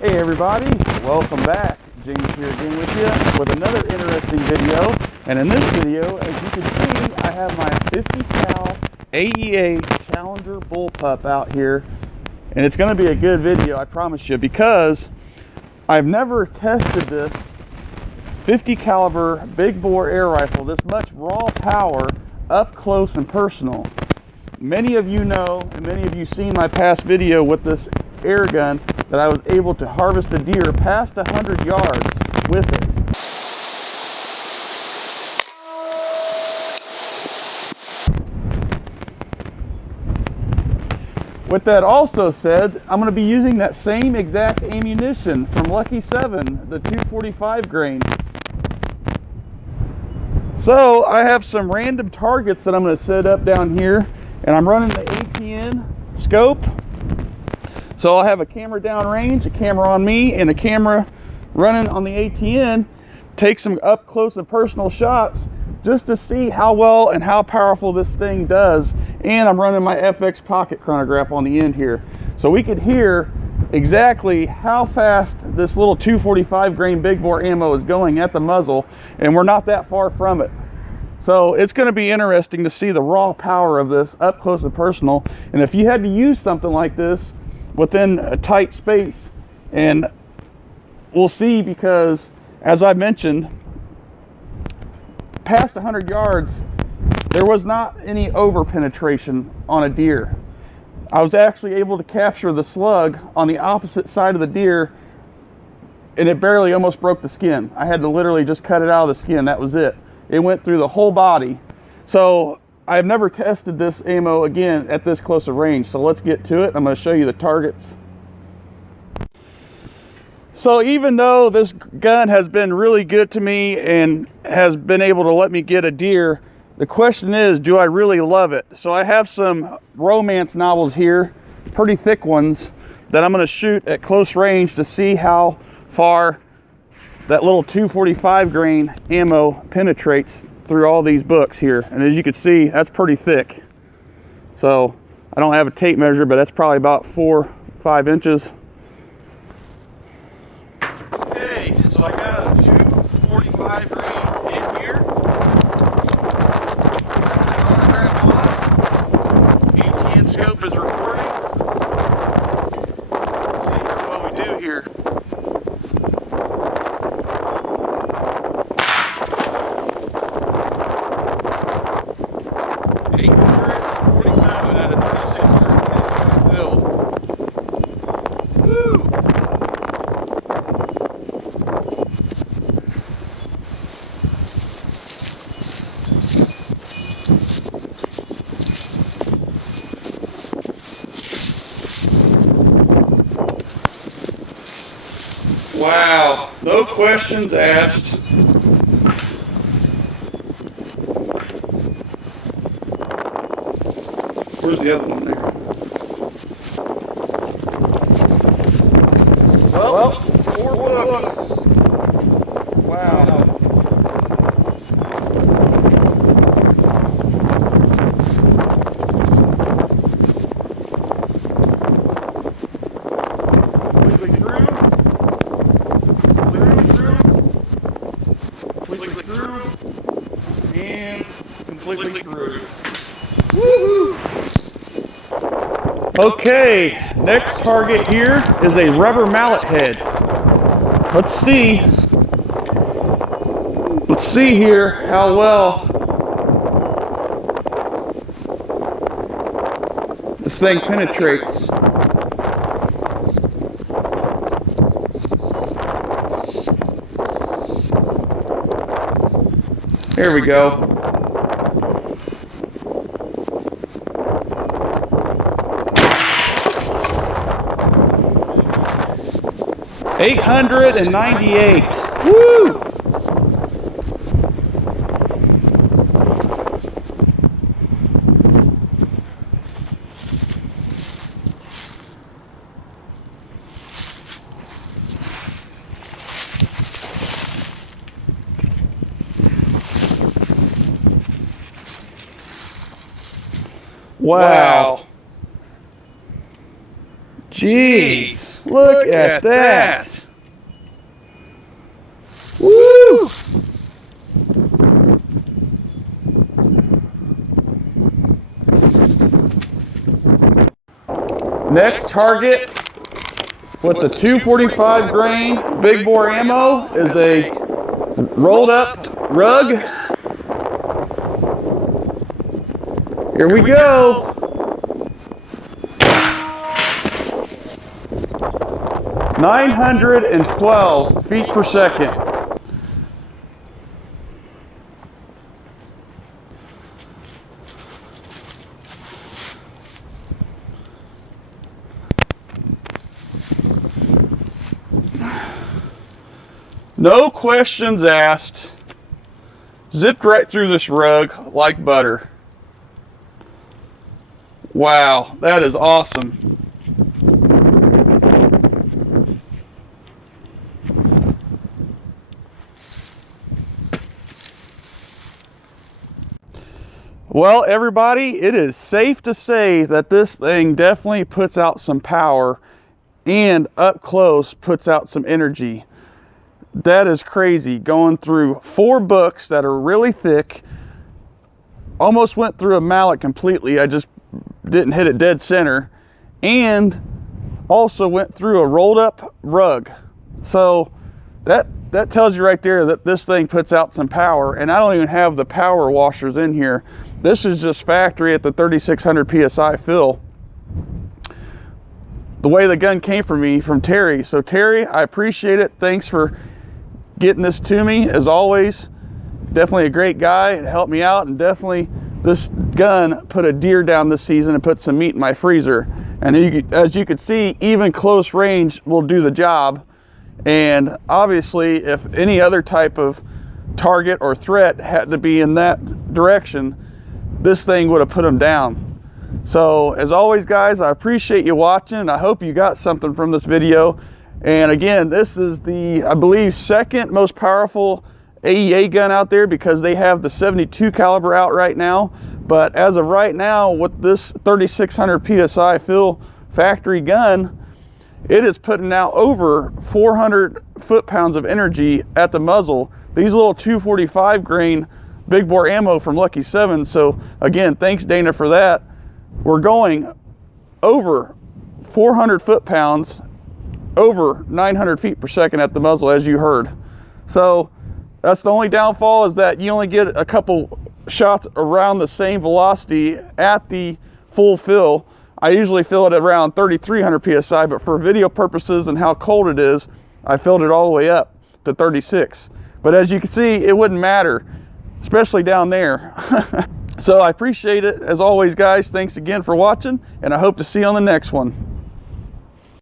Hey everybody, welcome back. James here again with you with another interesting video. And in this video, as you can see, I have my 50 cal AEA Challenger bullpup out here. And it's going to be a good video, I promise you, because I've never tested this 50 caliber big bore air rifle, this much raw power, up close and personal. Many of you know, and many of you seen my past video with this air gun, that I was able to harvest a deer past 100 yards with it. With that also said, I'm going to be using that same exact ammunition from Lucky 7, the 245 grain. So I have some random targets that I'm going to set up down here, and I'm running the ATN scope. So I'll have a camera downrange, a camera on me, and a camera running on the ATN. Take some up close and personal shots just to see how well and how powerful this thing does. And I'm running my FX pocket chronograph on the end here, so we could hear exactly how fast this little 245 grain big bore ammo is going at the muzzle, and we're not that far from it. So it's going to be interesting to see the raw power of this up close and personal. And if you had to use something like this within a tight space, and we'll see, because as I mentioned, past 100 yards there was not any over penetration on a deer. I was actually able to capture the slug on the opposite side of the deer, and it barely almost broke the skin. I had to literally just cut it out of the skin. That was it. It went through the whole body. So I've never tested this ammo again at this close of range, so let's get to it. I'm going to show you the targets. So even though this gun has been really good to me and has been able to let me get a deer, the question is, do I really love it? So I have some romance novels here, pretty thick ones, that I'm going to shoot at close range to see how far that little 245 grain ammo penetrates through all these books here. And as you can see, that's pretty thick. So I don't have a tape measure, but that's probably about 4 or 5 inches. Okay, so I got a 245 grain in here. ATN scope is recording. Let's see how well we do here. Wow, no questions asked. Where's the other one there? Well, 4 books. Wow. And completely through. Woohoo! Okay, next target here is a rubber mallet head. Let's see here how well this thing penetrates. There we go. $898. Woo! Wow. Jeez. Look at that. Woo! Next target with the 245 grain big bore ammo is a rolled up rug. Here we go. (912 feet per second). No questions asked. Zipped right through this rug like butter. Wow, that is awesome. Well, everybody, it is safe to say that this thing definitely puts out some power and up close puts out some energy. That is crazy. Going through 4 books that are really thick. Almost went through a mallet completely. I just didn't hit it dead center. And also went through a rolled up rug. So that tells you right there that this thing puts out some power. And I don't even have the power washers in here. This is just factory at the 3600 PSI fill. The way the gun came from me from Terry. So Terry, I appreciate it. Thanks for getting this to me. As always, definitely a great guy and helped me out. And definitely this gun put a deer down this season and put some meat in my freezer. And as you can see, even close range will do the job. And obviously, if any other type of target or threat had to be in that direction, this thing would have put them down. So as always, guys, I appreciate you watching. I hope you got something from this video. And again, this is the, I believe, second most powerful AEA gun out there, because they have the 72 caliber out right now. But as of right now, with this 3600 PSI fill factory gun, it is putting out over 400 foot-pounds of energy at the muzzle. These little 245 grain big bore ammo from Lucky 7. So again, thanks Dana for that. We're going over 400 foot-pounds, over 900 feet per second at the muzzle, as you heard. So that's the only downfall, is that you only get a couple shots around the same velocity at the full fill. I usually fill it at around 3300 PSI, but for video purposes and how cold it is, I filled it all the way up to 36. But as you can see, it wouldn't matter, especially down there. So I appreciate it. As always, guys, thanks again for watching, and I hope to see you on the next one.